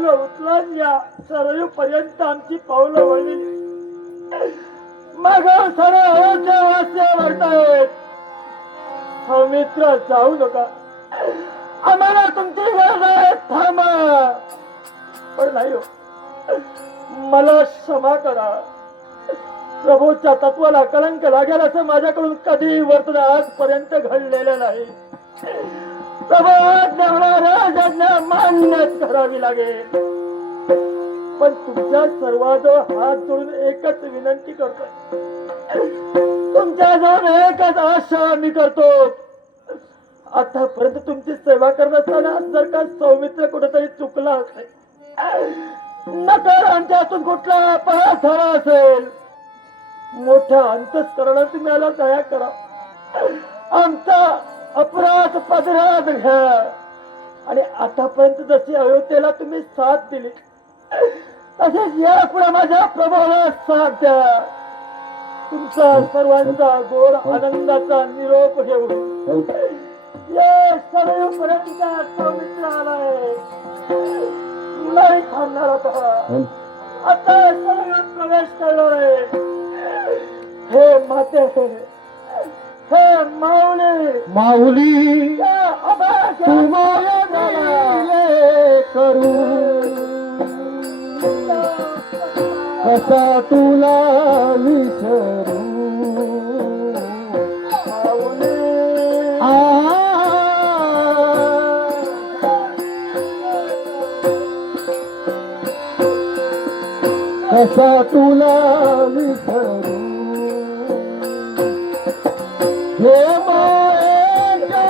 पावलं उचलून या सरयू पर्यंत आमची पावलं वळली. मग सरळ वास्य वाटतायत. सौमित्र जाऊ नका, आम्हाला तुमची गरज आहे, थांबा. पण नाही हो, मला क्षमा करा. प्रभूच्या तत्वाला कलंक लागेल असं माझ्याकडून कधी वर्तन आजपर्यंत घडलेलं नाही. प्रभू आज्ञा मान्यच करावी लागेल. पण तुमच्या सर्वांजवळ हात जोडून एकच विनंती करतोय, तुमच्याजवळ एकच आशा मी करतो. आतापर्यंत तुमची सेवा करत असताना जर का सौमित्र कुठेतरी चुकला असेल, नकार आमच्यातून कुठला अपराध झाला असेल, मोठ्या अंतःकरणात तुम्ही याला दया करा. आमचा अपराध पदरात घ्या. आणि आतापर्यंत जशी अयोध्येला तुम्ही साथ दिली, तसेच यापुढे माझ्या प्रभावाला साथ द्या. तुमचा सर्वांचा गोड आनंदाचा निरोप घेऊन या सगळ्यापर्यंत सौमित्र आलाय. नाही थांबणार आता. आता सगळ्यात प्रवेश करणार आहे. हे माते, हे माऊली, माऊली तू माया दिले करू, कसा तुला विसरू. कसा तुला विसरू. हे मायेच्या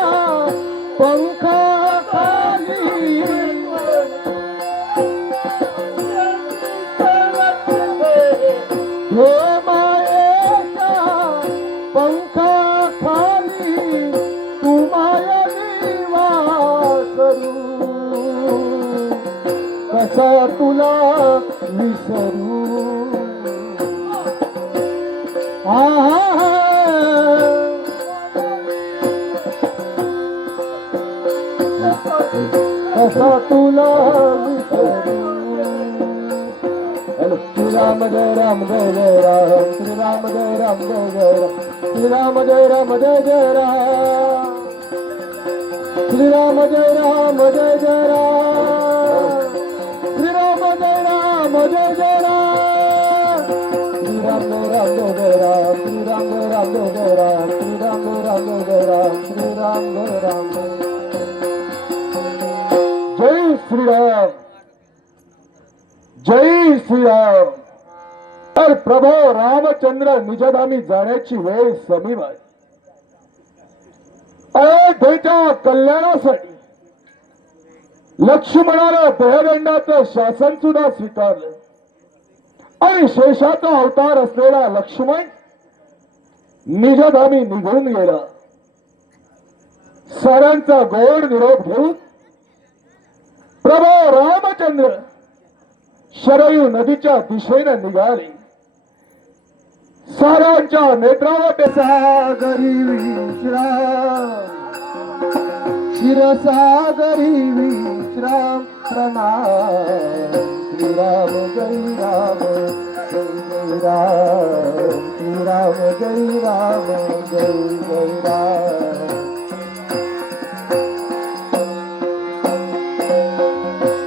पंखाखाली, हे मायेच्या पंखाखाली तू मायेची वासरू. कसा तुला विसरू. कसा तुला विसरू. श्री राम जय राम जय जय राम, श्री राम जय राम जय जय राम, श्री राम जय राम जय जय राम, श्री राम जय राम जय जय राम, श्री राम जय राम जय जय राम, श्री राम जय राम जय जय राम, श्री राम जय राम जय जय राम, श्री राम जय राम जय जय राम, श्री राम जय राम जय. जय श्री राम, जय श्री राम. तर प्रभू रामचंद्र निजधामी जाण्याची वेळ समीप आहे. अयोध्येच्या कल्याणासाठी लक्ष्मणानं देहदंडाचं शासन सुद्धा स्वीकारलं आणि शेषाचा अवतार असलेला लक्ष्मण निजधामी निघून गेला. साऱ्यांचा गोड निरोप घेऊन प्रभू रामचंद्र शरयू नदीच्या दिशेने निघाले. साऱ्यांच्या नेत्रावटे सागरी विश्राम, क्षीरसागरी विश्राम प्रणाम. श्रीराम जय राम जय राम, श्रीराम जय राम जय जय राम.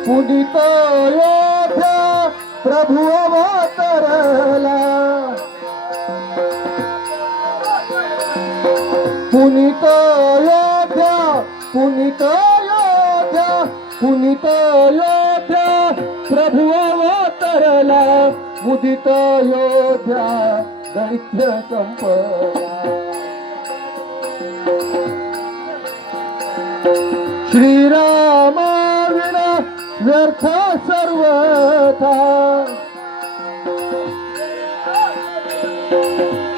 पुनीत अयोध्या प्रभु अवतरला, पुनीत अयोध्या, पुनीत अयोध्या, पुनीत अयोध्या प्रभु अवतरला. मुदित अयोध्या दैत्य संपला. श्रीराम विना व्यर्थ सर्वथा,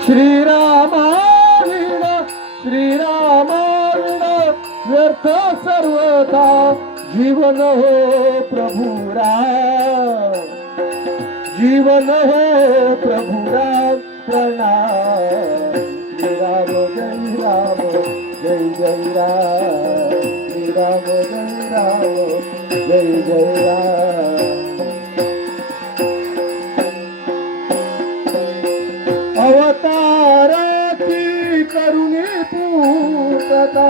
श्रीराम विना, श्रीराम विना व्यर्थ सर्वथा. जीवन हो प्रभु राम, जीवन हो प्रभु राम प्रणाम. श्री राम जय राम जय जय राम, श्री राम जय राम जय जय राम. अवताराची करुणी पूर्तता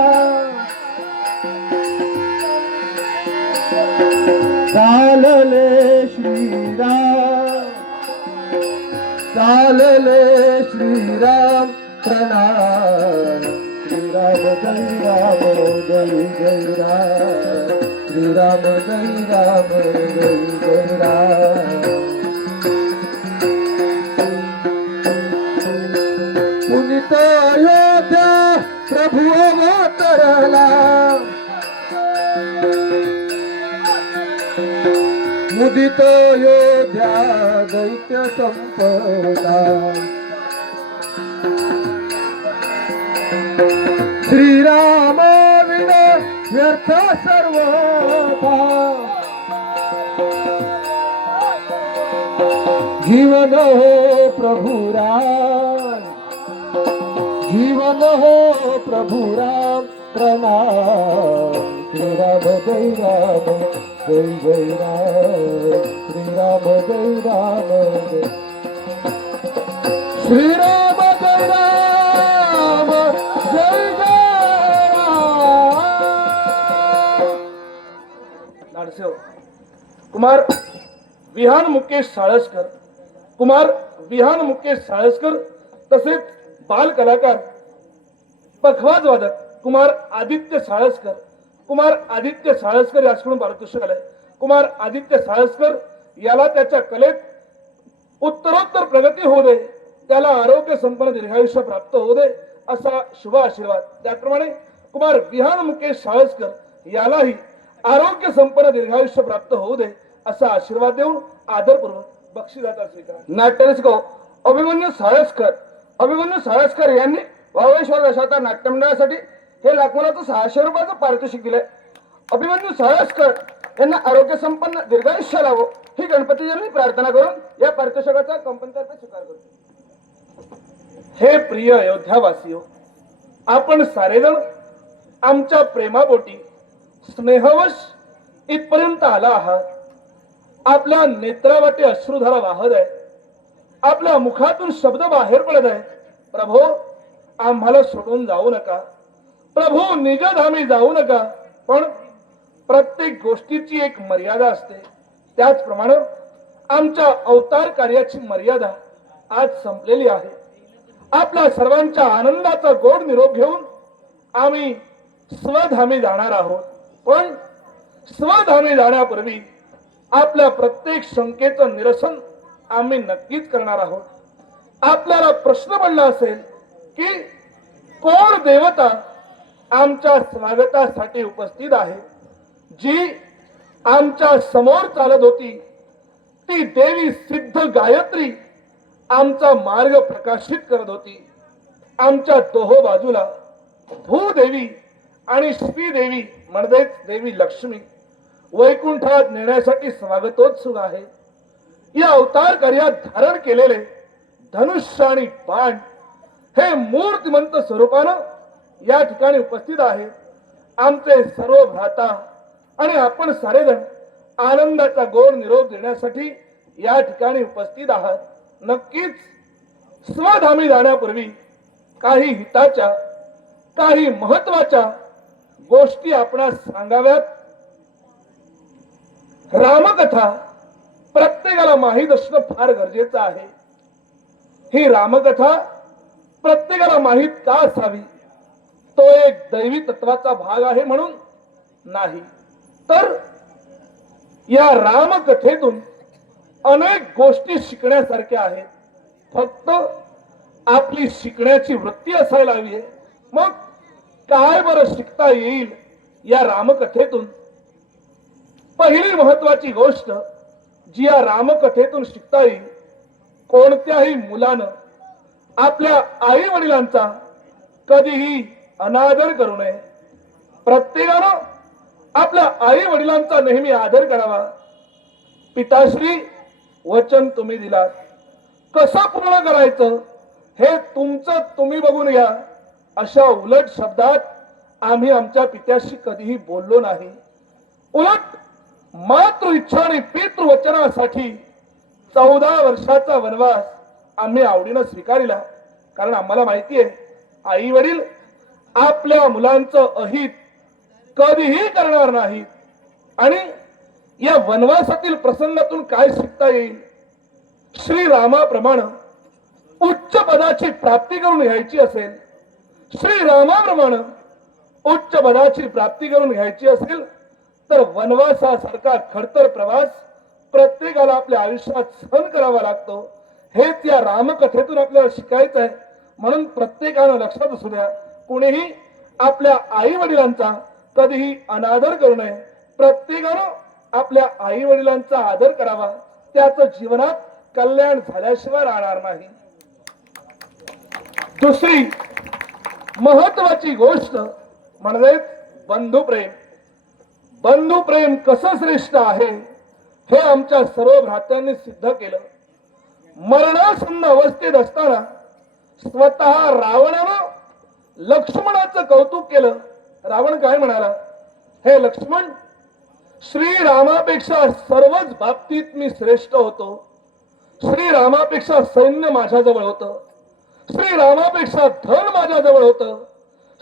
चालले श्रीराम चालले श्रीराम प्रणाम श्रीराम जय राम जय जय राम श्रीराम जय राम जय जय राम पुनित अयोध्या प्रभु अवतरला मुदित अयोध्या दैत्य संपदा श्रीराम विण व्यर्थ सर्वथा जीवन हो प्रभु राम जीवन हो प्रभु राम प्रणाम श्रीराम जय राम जय जय राम श्रीराम जय राम श्रीराम जय राम जय जय राम नाडसेव कुमार विहान मुकेश साळसकर कुमार विहान मुकेश साळसकर तसेच बाल कलाकार पखवाज वादक कुमार आदित्य साळसकर कुमार आदित्य साळसकर याचकडून पारितोषिक आलंय. कुमार आदित्य साळसकर याला त्याच्या कलेत उत्तरोत्तर प्रगती होऊ दे त्याला आरोग्य संपन्न दीर्घायुष्य प्राप्त होऊ दे असा शुभ आशीर्वाद. त्याप्रमाणे कुमार विहान मुकेश साळसकर यालाही आरोग्य संपन्न दीर्घायुष्य प्राप्त होऊ दे असा आशीर्वाद देऊन आदरपूर्वक बक्षिसाचा स्वीकार. नाट्यरसिक अभिमन्यू साळसकर यांनी वावेश्वर रसाचा नाट्यमंडळासाठी हे लाखमोलाचं 600 रुपयाचं पारितोषिक दिलंय. अभिमन्यू साळसकर यांना आरोग्य संपन्न दीर्घायुष्य लावो ही गणपतीजनी प्रार्थना करून या पारितोषिकाचा कंपनीतर्फे स्वीकार करतो. हे प्रिय अयोध्यावासियो, आपण सारेजण आमच्या प्रेमापोटी स्नेहवश इथपर्यंत आला आहात. आपल्या नेत्रावाटे अश्रुधारा वाहत आहे, आपल्या मुखातून शब्द बाहेर पडत आहे, प्रभो आम्हाला सोडून जाऊ नका, प्रभू निजधामी जाऊ नका. पण प्रत्येक गोष्टीची एक मर्यादा असते. त्याचप्रमाणे आमच्या अवतार कार्याची मर्यादा आज संपलेली आहे. आपल्या सर्वांच्या आनंदाचा गोड निरोप घेऊन आम्ही स्वधामी जाणार आहोत. पण स्वधामी जाण्यापूर्वी आपल्या प्रत्येक शंकेचं निरसन आम्ही नक्कीच करणार आहोत. आपल्याला प्रश्न पडला असेल की कोण देवता आमच्या स्वागतासाठी उपस्थित आहे. जी आमच्या समोर चालत होती ती देवी सिद्ध गायत्री आमचा मार्ग प्रकाशित करत होती. आमच्या दोहो बाजूला भूदेवी आणि श्रीदेवी म्हणजेच देवी लक्ष्मी वैकुंठात नेण्यासाठी स्वागतोत्सुक आहे. या अवतार कार्यात धारण केलेले धनुष्य आणि बाण हे मूर्तिमंत स्वरूपानं या ठिकाणी उपस्थित आहे. आमचे सर्व भ्राता आणि आपण सारेजण आनंदाचा गोड निरोप देण्यासाठी या ठिकाणी उपस्थित आहात. नक्कीच स्वधामी जाण्यापूर्वी काही हिताच्या काही महत्वाच्या गोष्टी आपणास सांगाव्यात. रामकथा प्रत्येकाला माहीत असणं फार गरजेचं आहे. ही रामकथा प्रत्येकाला माहीत का असावी? तो एक दैवी तत्वाचा भाग आहे म्हणून नाही, तर या रामकथेतून अनेक गोष्टी शिकण्यासारख्या आहेत. फक्त आपली शिकण्याची वृत्ती असायला हवी आहे. मग काय बरं शिकता येईल या रामकथेतून? पहिली महत्वाची गोष्ट जी या रामकथेतून शिकता येईल, कोणत्याही मुलानं आपल्या आई वडिलांचा कधीही अनादर करू नये. प्रत्येकानं आपल्या आई वडिलांचा नेहमी आदर करावा. पिताश्री वचन तुम्ही दिलात, कसं पूर्ण करायचं हे तुमचं तुम्ही बघून घ्या. अशा उलट शब्दात आम्ही आमच्या पित्याशी कधीही बोललो नाही. उलट मातृ इच्छा आणि पितृवचनासाठी 14 वर्षाचा वनवास आम्ही आवडीनं स्वीकारिला. कारण आम्हाला माहिती आहे आई वडील आपल्या मुलांचं अहित कधीही करणार नाहीत. आणि या वनवासातील प्रसंगातून काय शिकता येईल? श्रीरामाप्रमाणे उच्च पदाची प्राप्ती करून घ्यायची असेल, श्रीरामाप्रमाणे उच्च पदाची प्राप्ती करून घ्यायची असेल तर वनवासासारखा खडतर प्रवास प्रत्येकाला आपल्या आयुष्यात सहन करावा लागतो. हेच या रामकथेतून आपल्याला शिकायचं आहे. म्हणून प्रत्येकानं लक्षात असू द्या, कुणीही आपल्या आई वडिलांचा कधीही अनादर करू नये. प्रत्येकानं आपल्या आई वडिलांचा आदर करावा, त्याचं जीवनात कल्याण झाल्याशिवाय राहणार नाही. दुसरी महत्वाची गोष्ट म्हणजे बंधुप्रेम. बंधुप्रेम कसं श्रेष्ठ आहे हे आमच्या सर्व भ्रात्यांनी सिद्ध केलं. मरणासन्न अवस्थेत असताना स्वतः रावणानं लक्ष्मणाचं कौतुक केलं. रावण काय म्हणाला? हे लक्ष्मण, श्रीरामापेक्षा सर्वच बाबतीत मी श्रेष्ठ होतो. श्रीरामापेक्षा सैन्य माझ्याजवळ होतं, श्रीरामापेक्षा धन माझ्याजवळ होतं,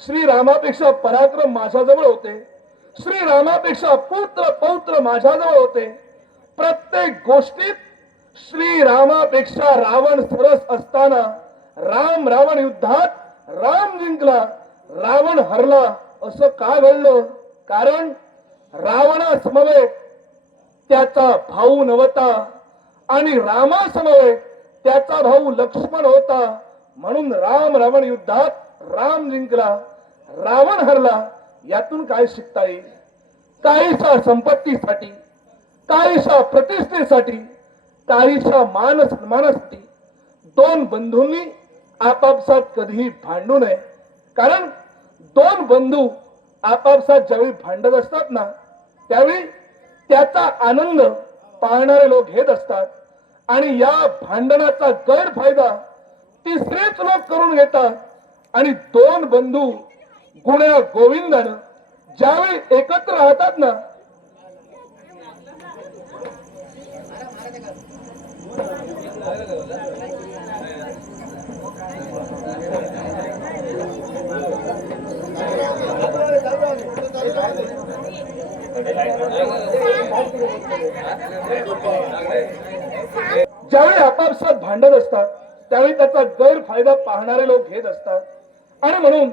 श्रीरामापेक्षा पराक्रम माझ्याजवळ होते, श्रीरामापेक्षा पुत्र पौत्र माझ्याजवळ होते. प्रत्येक गोष्टीत श्रीरामापेक्षा रावण सरस असताना राम रावण युद्धात राम जिंकला, रावण हरला. असं का घडलं? कारण रावणासमवेत त्याचा भाऊ नव्हता आणि रामासमवेत त्याचा भाऊ लक्ष्मण होता. म्हणून राम रावण युद्धात राम जिंकला, रावण हरला. यातून काय शिकता येईल? काहीशा संपत्तीसाठी, काहीशा प्रतिष्ठेसाठी, काहीशा मान सन्मानासाठी दोन बंधूंनी आपापसात कधीही भांडू नये. कारण दोन बंधू आपापसात ज्यावेळी भांडत असतात ना, त्यावेळी त्याचा आनंद पाहणारे लोक घेत असतात आणि या भांडणाचा गैरफायदा तिसरेच लोक करून घेतात. आणि दोन बंधू गुण्या गोविंदानं ज्यावेळी एकत्र राहतात ना, ज्यावेळी आपापसात भांडत असतात त्यावेळी त्याचा गैरफायदा पाहणारे लोक घेत असतात. आणि म्हणून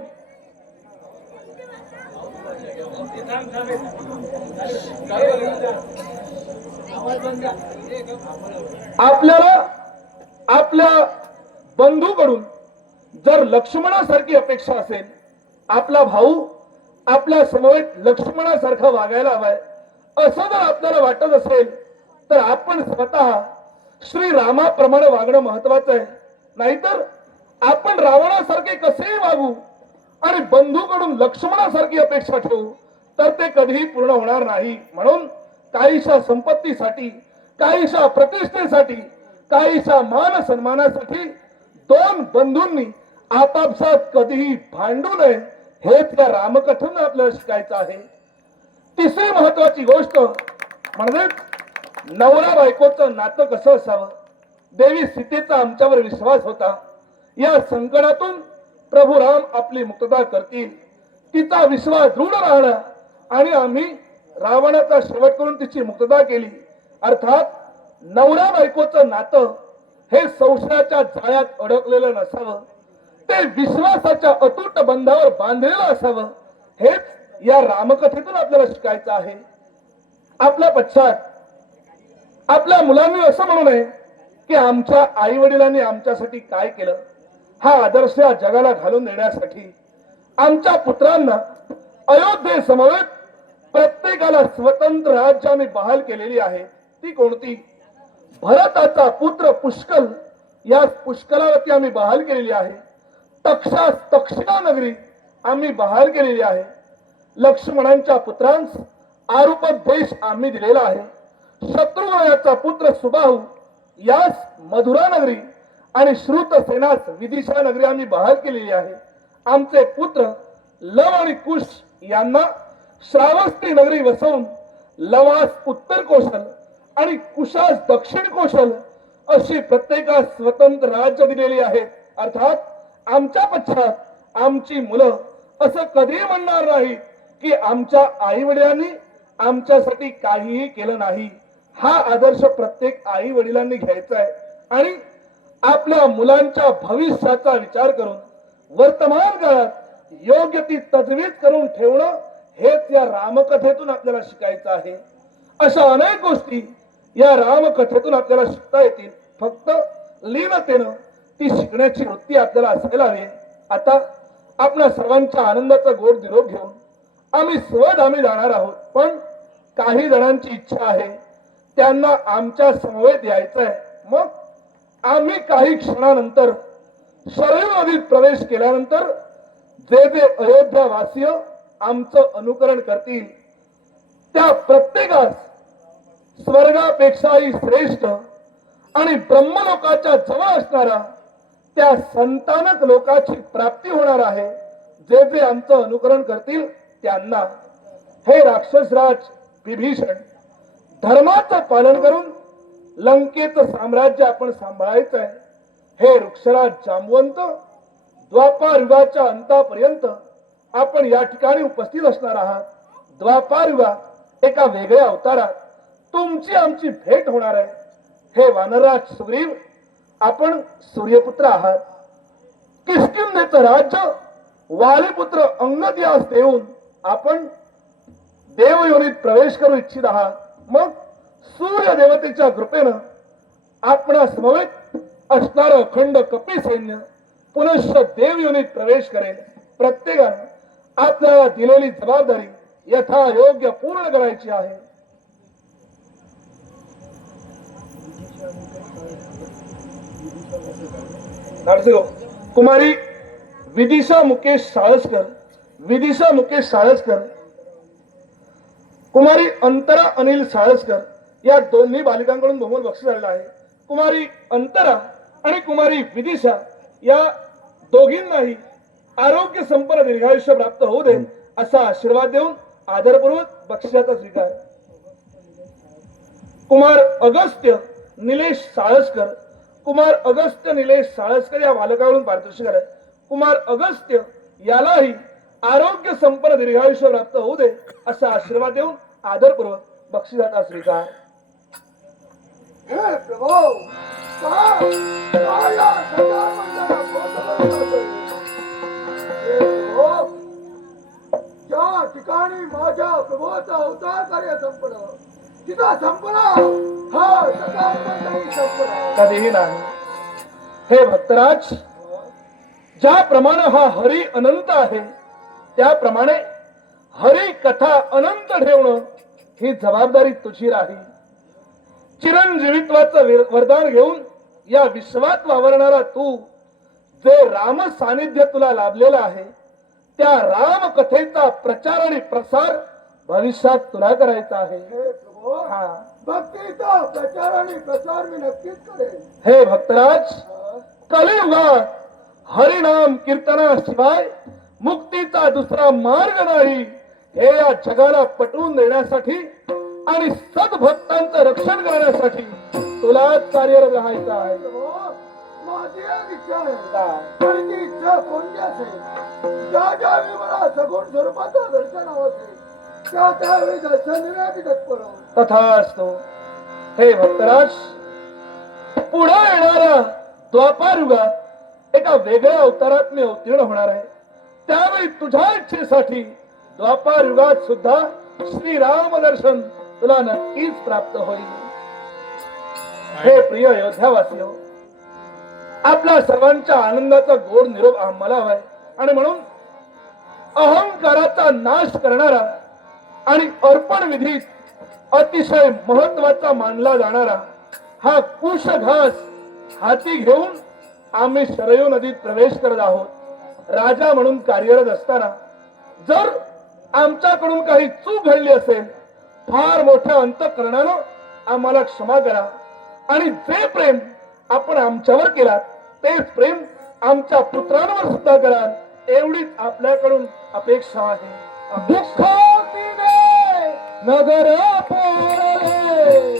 आपल्याला आपल्या बंधूकडून जर लक्ष्मणासारखी अपेक्षा असेल, आपला भाऊ आपल्या समवेत लक्ष्मणासारखा वागायला हवाय असं जर आपल्याला वाटत असेल तर आपण स्वतः श्रीरामाप्रमाणे वागणं महत्वाचं आहे. नाहीतर आपण रावणासारखे कसेही वागू आणि बंधूकडून लक्ष्मणासारखी अपेक्षा ठेवू तर ते कधीही पूर्ण होणार नाही. म्हणून काहीशा संपत्तीसाठी, काहीशा प्रतिष्ठेसाठी, काहीशा मान सन्मानासाठी दोन बंधूंनी आपापसात कधीही भांडू नये. हे त्या रामकथेतून आपल्याला शिकायचं आहे. तिसरी महत्वाची गोष्ट म्हणजे नवरा बायकोचं नातं कसं असावं. देवी सीतेचा आमच्यावर विश्वास होता. या संकटातून प्रभू राम आपली मुक्तता करतील, तिचा विश्वास दृढ राहणार आणि आम्ही रावणाचा शेवट करून तिची मुक्तता केली. अर्थात नवरा बायकोचं नातं हे संशयाच्या जाळ्यात अडकलेलं नसावं, ते विश्वासाच्या अतूट बंधावर बांधलेलं असावं. हेच या रामकथेतून आपल्याला शिकायचं आहे. आपल्या पश्चात आपल्या मुलांनी असं म्हणू नये की आमच्या आई वडिलांनी आमच्यासाठी काय केलं. हा आदर्श जगाला घालून देण्यासाठी आमच्या पुत्रांना अयोध्ये समवेत प्रत्येकाला स्वतंत्र राज्य आम्ही बहाल केलेली आहे. ती कोणती? भरताचा पुत्र पुष्कल, या पुष्कलावरती आम्ही बहाल केलेली आहे. तक्षास तक्षिणा नगरी आम्ही बहाल केलेली आहे. लक्ष्मणांच्या पुत्रांस आरुपद देश आम्ही दिलेला आहे. शत्रुघ्नाचा पुत्र सुबाहू यास मधुरा नगरी आणि श्रुतसेनास विदिशा नगरी आम्ही बहाल केलेली आहे. आमचे पुत्र लव आणि कुश यांना श्रावस्ती नगरी वसवून लवास उत्तर कौशल आणि कुशास दक्षिण कौशल अशी प्रत्येकास स्वतंत्र राज्य दिलेली आहे. अर्थात आमच्या पश्चात आमची मुलं असं कधी म्हणणार नाही की आमच्या आई वडिलांनी आमच्यासाठी काहीही केलं नाही. हा आदर्श प्रत्येक आई वडिलांनी घ्यायचा आहे आणि आपल्या मुलांच्या भविष्याचा विचार करून वर्तमान काळात योग्य ती तजवीज करून ठेवणं हेच या रामकथेतून आपल्याला शिकायचं आहे. अशा अनेक गोष्टी या रामकथेतून आपल्याला शिकता येतील. फक्त लीनतेनं ती शिकण्याची वृत्ती आपल्याला असायला हवी. आता आपल्या सर्वांच्या आनंदाचा गोड निरोप घेऊन आम्ही स्वधामी जाणार आहोत. पण काही जणांची इच्छा आहे त्यांना आमच्या समवेत यायचं आहे. मग आम्ही काही क्षणानंतर शरयू नदीत प्रवेश केल्यानंतर जे जे अयोध्यावासीय आमचं अनुकरण करतील त्या प्रत्येकास स्वर्गापेक्षाही श्रेष्ठ आणि ब्रह्मलोकाच्या जवळ असणारा त्या संतानक लोकाची प्राप्ती होणार आहे. जे जे आमचं अनुकरण करतील त्यांना. हे राक्षसराज विभीषण, धर्माचं पालन करून लंकेचं साम्राज्य आपण सांभाळायचं आहे. हे वृक्षराज जांबवंत, द्वापार युगाच्या अंतापर्यंत आपण या ठिकाणी उपस्थित असणार आहात. द्वापार युगात एका वेगळ्या अवतारात तुमची आमची भेट होणार आहे. हे वानरराज सुग्रीव, आपण सूर्यपुत्र आहात. किष्किंधेचं राज्य वालीपुत्र अंगद यास देऊन आपण देवयोनीत प्रवेश करू इच्छित आहात. मग सूर्य देवतेच्या कृपेनं आपणा समवेत असणारं अखंड कपी सैन्य पुनश्च देवयोनीत प्रवेश करेल. प्रत्येकानं आपल्याला दिलेली जबाबदारी यथायोग्य पूर्ण करायची आहे. कुमारी विदिशा मुकेश साळसकर, कुमारी अंतरा अनिल साळसकर या दोन्ही बालिकांकडून बहुमोल बक्षीस झालेलं आहे. कुमारी अंतरा आणि कुमारी विदिशा या दोघींनाही आरोग्य संपन्न दीर्घायुष्य प्राप्त होऊ दे असा आशीर्वाद देऊन आदरपूर्वक बक्षिसाचा स्वीकार. कुमार अगस्त्य निलेश साळसकर या बालकावरून पारितोषिक आलंय. कुमार अगस्त्य यालाही आरोग्य संपन्न दीर्घायुष्य प्राप्त होऊ दे असा आशीर्वाद देऊन आदरपूर्वक बक्षिसाचा स्वीकार. हे प्रभू, ज्या ठिकाणी माझ्या प्रभूचा अवतार कार्य संपलं तिथं संपलं, हा सकाळ संपला कधीही नाही. हे भक्तराज, ज्याप्रमाणे हा हरी अनंत आहे त्याप्रमाणे हरी कथा अनंत ठेवणं ही जबाबदारी तुझी राहील. चिरंजीवित्वाचं वरदान घेऊन या विश्वात वावरणारा तू, जे राम सानिध्य तुला लाभलेला आहे त्या राम कथेचा प्रचार आणि प्रसार भविष्यात तुला करायचा आहे. हे प्रभू, भक्तीचा प्रचार आणि प्रसार मी नक्कीच करेन. हे भक्तराज, कलियुगात हरिनाम कीर्तनाशिवाय मुक्तीचा दुसरा मार्ग नाही हे या जगाला पटवून देण्यासाठी आणि सद्भक्तांचं रक्षण करण्यासाठी तुला कार्यरत राहायचं आहे. माझी एक इच्छा आहे आणि ती इच्छा कोणती असेल, ज्या ज्यावेळी मला सगुण स्वरूपाचं दर्शन हवं असेल त्या त्यावेळी दर्शन देण्याची तत्पर. तथास्तु. हे भक्तराज, पुढे येणाऱ्या द्वापार युगात एका वेगळ्या अवतारात मी अवतीर्ण होणार आहे. त्यावेळी तुझ्या इच्छेसाठी द्वापार युगात सुद्धा श्रीराम दर्शन तुला नक्कीच प्राप्त होईल. हे प्रिय अयोध्यावासी हो, आपल्या सर्वांच्या आनंदाचा गोड निरोप आम्हाला हवाय आणि म्हणून अहंकाराचा नाश करणारा आणि अर्पण विधीत अतिशय महत्वाचा मानला जाणारा हा कुशघास हाती घेऊन आम्ही शरयू नदीत प्रवेश करत आहोत. राजा म्हणून कार्यरत असताना जर आमच्याकडून काही चूक घडली असेल, फार मोठ्या अंतःकरणानं आम्हाला क्षमा करा आणि जे प्रेम आपण आमच्यावर केलात तेच प्रेम आमच्या पुत्रांवर सुद्धा करा, एवढीच आपल्याकडून अपेक्षा आहे. दुःखातीने नगर पोळले,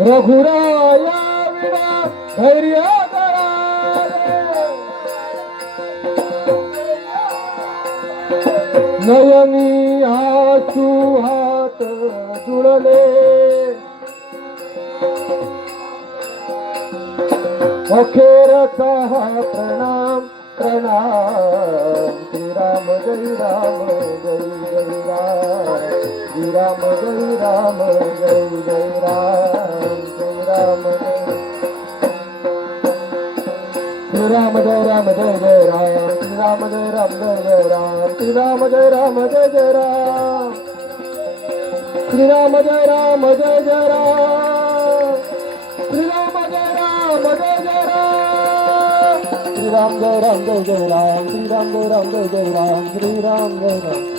रघुराया विना धैर्य धरा नयनी आसू हात जुळले अखेरचा हा प्रणाम प्रणाम श्रीराम जय राम जय जय राम श्रीराम जय राम जय जय राम श्रीराम जय राम जय जय राम श्रीराम जय राम जय जय राम श्रीराम जय राम जय जय राम श्रीराम जय राम जय जय राम श्रीराम जय राम जय जय राम श्रीराम जय राम जय जय राम श्रीराम जय राम जय जय राम श्रीराम जय राम